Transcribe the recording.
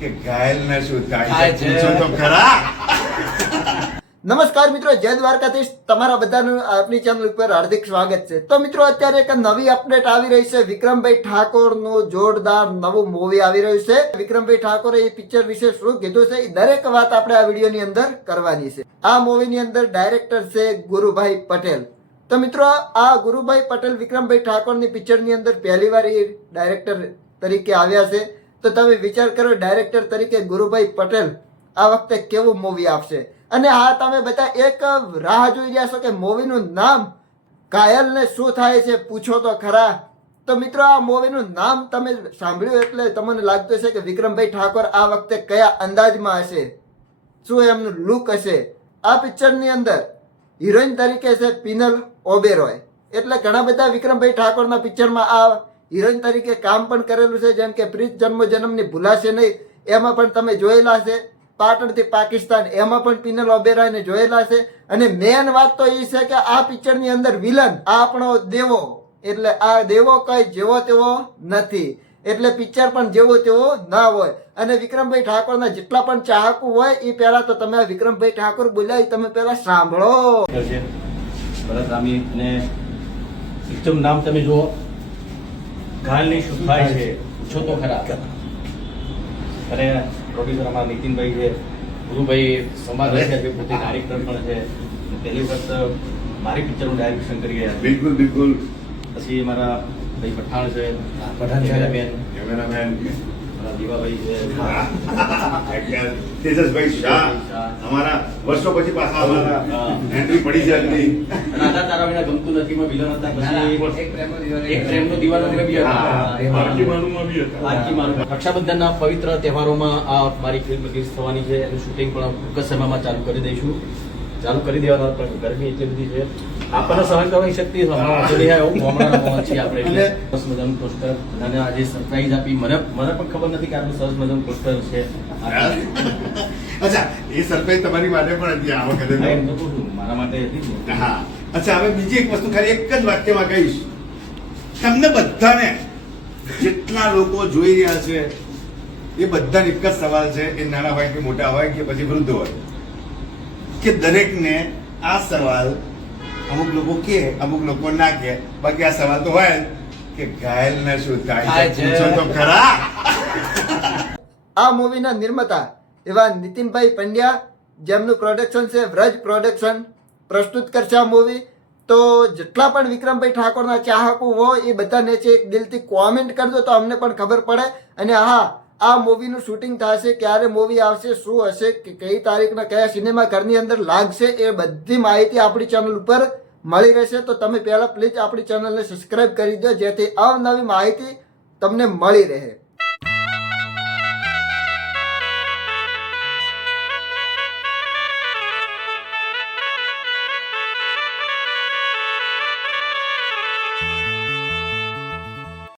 કે ઘાયલ ને શું થાય છે પૂછો તો ખરા। નમસ્કાર મિત્રો, જય દ્વારકાધીશ। તમારા બધાનું આપણી ચેનલ ઉપર હાર્દિક સ્વાગત છે। તો મિત્રો, અત્યારે એક નવી અપડેટ આવી રહી છે। વિક્રમભાઈ ઠાકોરનું જોરદાર નવું મૂવી આવી રહ્યું છે। વિક્રમભાઈ ઠાકોરે એ પિક્ચર વિશે શું કીધું છે એ દરેક વાત આપણે આ વિડીયોની અંદર કરવાની છે। આ મૂવીની અંદર ડાયરેક્ટર છે ગુરુભાઈ પટેલ। તો મિત્રો, આ ગુરુભાઈ પટેલ વિક્રમભાઈ ઠાકોરની પિક્ચરની અંદર પહેલી વાર એ ડાયરેક્ટર તરીકે આવ્યા છે। તો તમે વિચાર કરો, ડાયરેક્ટર તરીકે ગુરુભાઈ પટેલ આ વખતે કેવું મૂવી આપશે। અને હા, તમે બધા એક રાહ જોઈ રહ્યા છો કે મૂવીનું નામ ઘાયલ ને શું થાય છે પૂછો તો ખરા। તો મિત્રો, આ મૂવીનું નામ તમે સાંભળ્યું એટલે તમને લાગતું હશે કે વિક્રમભાઈ ઠાકોર આ વખતે કયા અંદાજમાં હશે, શું એમનું લુક હશે। આ પિક્ચરની અંદર હિરોઈન તરીકે છે પિનલ ઓબેરોય। એટલે ઘણા બધા વિક્રમભાઈ ઠાકોરના પિક્ચરમાં આ હિરોઈન તરીકે કામ પણ કરેલું છે, જેમ કે પ્રીત જન્મ જન્મની ભૂલાશે નહીં એમાં પણ તમે જોયેલા છે। પાટણથી પાકિસ્તાન એમાં પણ પિનલ ઓબેરોયને જોયેલા છે। અને મેન વાત તો એ છે કે આ પિક્ચરની અંદર વિલન આપણો દેવો, એટલે આ દેવો કઈ જેવો તેવો નથી, એટલે પિક્ચર પણ જેવો તેવો ના હોય। અને વિક્રમભાઈ ઠાકોરના જેટલા પણ ચાહકો હોય એ પહેલા તો તમે આ વિક્રમભાઈ ઠાકોર બોલ્યા એ તમે પહેલા સાંભળો। ભરત રામી અને એકદમ નામ તમે જુઓ, ઘાયલ ની શું થાય છે પૂછો તો ખરા। અને પ્રોડ્યુસર અમારા નીતિનભાઈ છે, ગુરુભાઈ સમાજ છે, પોતે ડાયરેક્ટર પણ છે, પહેલી વખત મારી પિક્ચરનું ડાયરેક્શન કરી ગયા। બિલકુલ બિલકુલ। પછી અમારા ભાઈ પઠાણ છે, કેમેરામેન દીવાભાઈ છે, તેજસભાઈ શાહ અમારા વર્ષો પછી પાછા અમારા એન્ટ્રી પડી છે આજની। રાધા તારાવીના ગમતું નથી માં વિલન હતા, પછી એક પ્રેમનો દીવાનો મેં બી હતા, રક્ષાબંધનના પવિત્ર તહેવારોમાં આ મારી ફિલ્મ રિલીઝ થવાની છે। એનું શૂટિંગ પણ ટૂંક સમયમાં ચાલુ કરી દઈશું, ચાલુ કરી દેવાના, પણ ગરમી એટલી બધી છે આપણને સહન કરવાની શક્તિ આપણે સરસ મજાનું પોસ્ટર અને આજે સરપ્રાઈઝ આપી, મને પણ ખબર નથી કે આટલું સરસ મજાનું પોસ્ટર છે। અચ્છા, એ સરપ્રાઈઝ તમારી માટે પણ હતી આ વખતે? મારા માટે હતી જ ને। હા, અચ્છા, હવે બીજી એક વસ્તુ ખાલી એક જ વાક્યમાં કહીશ તમને બધાને, જેટલા લોકો જોઈ રહ્યા છે એ બધાને એક જ સવાલ છે, એ નાના હોય કે મોટા હોય કે પછી વૃદ્ધ હોય, કે દરેકને આ સવાલ, અમુક લોકો કે અમુક લોકો ના કે, બાકી આ સવાલ તો હોય કે ઘાયલ ને શું થાય છે પૂછો તો ખરા। આ મૂવીના નિર્માતા એવા નીતિનભાઈ પંડ્યા, જેમનું પ્રોડક્શન છે વ્રજ પ્રોડક્શન, પ્રસ્તુત કરશે આ મૂવી। તો જેટલા પણ વિક્રમભાઈ ઠાકોરના ચાહકો હોય એ બધાને છે એક દિલથી કોમેન્ટ કરજો તો અમને પણ ખબર પડે। અને હા, આ મૂવીનું શૂટિંગ થશે, ક્યારે મૂવી આવશે, શું હશે, કઈ તારીખના કયા સિનેમા ઘરની અંદર લાગશે, એ બધી માહિતી આપણી ચેનલ ઉપર મળી રહેશે। તો તમે પહેલા પ્લીઝ આપણી ચેનલને સબસ્ક્રાઇબ કરી દો, જેથી અવનવી માહિતી તમને મળી રહે।